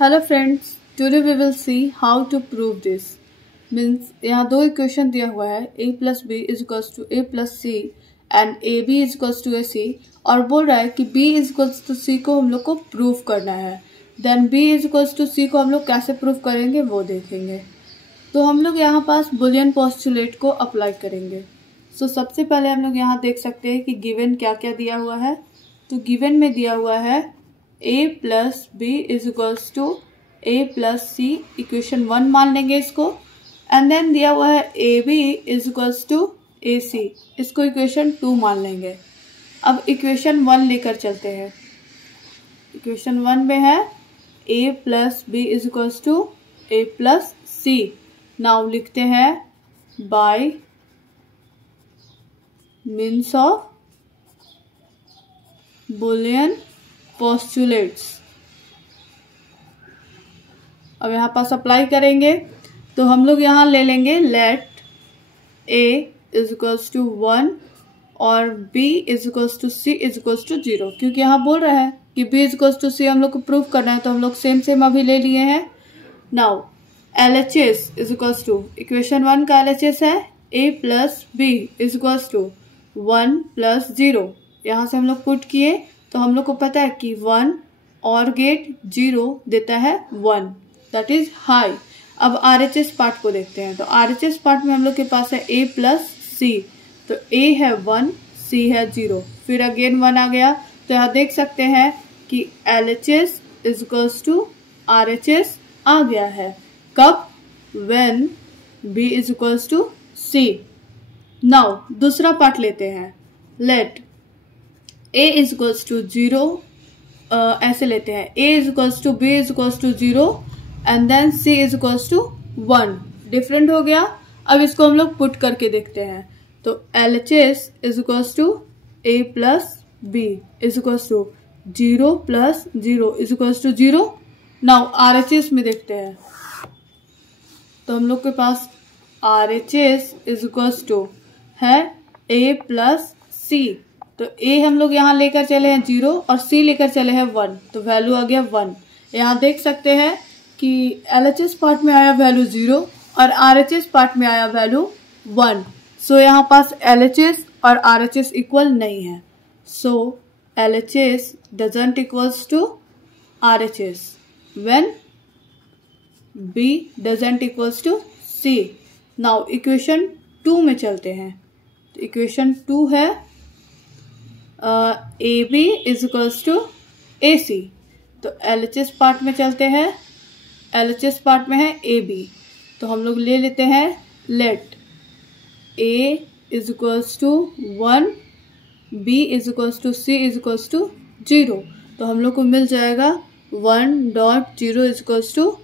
Hello friends, today we will see how to prove this. Means यहाँ दो equation दिया हुआ है a plus B is equals to a plus C and A B is equals to A C, और बोल रहा है कि b is equals to C को हम लोग को प्रूव करना है। Then b is equals to C को हम लोग कैसे प्रूव करेंगे वो देखेंगे। तो हम लोग यहाँ पास बुलियन पोस्टुलेट को अप्लाई करेंगे। सो सबसे पहले हम लोग यहाँ देख सकते हैं कि गिवन क्या क्या दिया हुआ है। तो गिवन में दिया हुआ है a plus B is equals to A plus C, equation 1 मान लेंगे इसको। एंड देन दिया हुआ है A B is equals to A C, इसको इक्वेशन 2 मान लेंगे। अब इक्वेशन 1 लेकर चलते हैं। इक्वेशन 1 में है a plus B is equals to A plus C. Now लिखते हैं by means of Boolean postulates. अब यहाँ पास अप्लाई करेंगे तो हम लोग यहाँ ले लेंगे let a is equals to 1 और b is equals to c is equals to 0, क्योंकि यहाँ बोल रहा है कि b is equals to c हम लोग को प्रूव करना है, तो हम लोग सेम अभी ले लिए हैं। Now LHS is equals to, equation 1 का LHS है a plus B is equals to 1 plus 0। यहाँ से हम लोग पुट किए तो हम लोग को पता है कि 1 और गेट 0 देता है 1, दैट इज हाई। अब RHS पार्ट को देखते हैं। तो RHS पार्ट में हम लोग के पास है a प्लस सी, तो a है 1, c है 0, फिर अगेन 1 आ गया। तो यहाँ देख सकते हैं कि LHS is equals to RHS आ गया है। कब? when b is equals to c। Now दूसरा पार्ट लेते हैं। Let a is equals to 0, ऐसे लेते हैं a is equals to b is equals to 0 and then c is equals to 1। Different हो गया। अब इसको हम लोग पुट करके देखते हैं। तो LHS is equals to a plus B is equals to 0 plus 0 is equals to 0। Now RHS में देखते हैं। तो हम लोग के पास RHS इज इक्वल्स टू है a प्लस सी। तो a हम लोग यहाँ लेकर चले हैं 0 और c लेकर चले हैं 1, तो वैल्यू आ गया 1। यहाँ देख सकते हैं कि LHS पार्ट में आया वैल्यू 0 और RHS पार्ट में आया वैल्यू 1। सो यहाँ पास LHS और RHS इक्वल नहीं है। So LHS doesn't equals to RHS when B doesn't equals to C। Now equation 2 में चलते हैं। तो इक्वेशन 2 है AB is equals to AC। तो LHS पार्ट में चलते हैं। LHS पार्ट में है AB, तो हम लोग ले लेते हैं let A is equals to 1, B is equals to C is equals to 0। तो हम लोग को मिल जाएगा 1.0 is equals to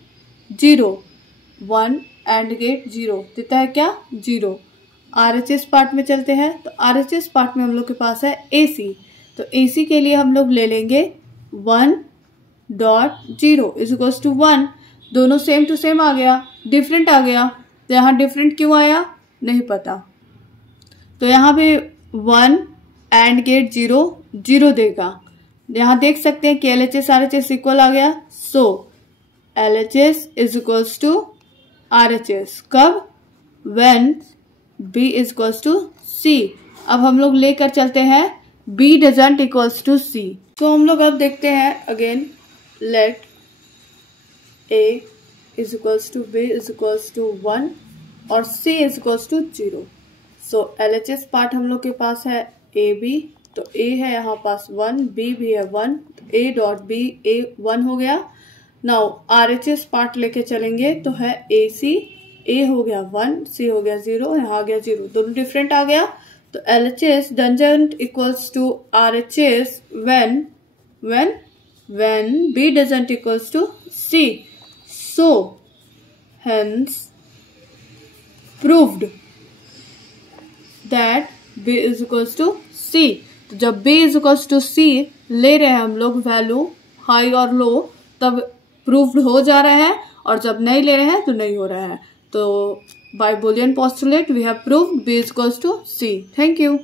0, 1 and gate 0 देता है क्या? 0। RHS पार्ट में चलते हैं। तो RHS पार्ट में हम लोग के पास है AC। तो AC के लिए हम लोग ले लेंगे 1.0 इज इक्वल्स टू 1। दोनों सेम टू सेम आ गया, डिफरेंट आ गया। तो यहाँ डिफरेंट क्यों आया नहीं पता। तो यहाँ पे 1 एंड गेट 0 0 देगा। यहाँ देख सकते हैं कि LHS RHS इक्वल आ गया। So LHS is equals to RHS कब? When B is equals to C। अब हम लोग लेकर चलते हैं B doesn't equals to C। तो हम लोग अब देखते हैं again let A is equals to B is equals to 1 और C is equals to 0। So LHS part हम लोग के पास है AB, तो A है यहाँ पास 1, B भी है 1, तो A डॉट B A 1 हो गया। नाउ RHS पार्ट लेके चलेंगे तो है AC, A हो गया 1, C हो गया 0, यहाँ आ गया 0, दोनों डिफरेंट आ गया। तो LHS doesn't equals to RHS when B doesn't equals to C. So hence proved that B is equals to C. तो जब B is equals to C ले रहे हैं हम लोग वैल्यू हाई और लो, तब प्रूव्ड हो जा रहा है, और जब नहीं ले रहे हैं तो नहीं हो रहा है। तो by Boolean postulate we have proved B is equals to C. Thank you.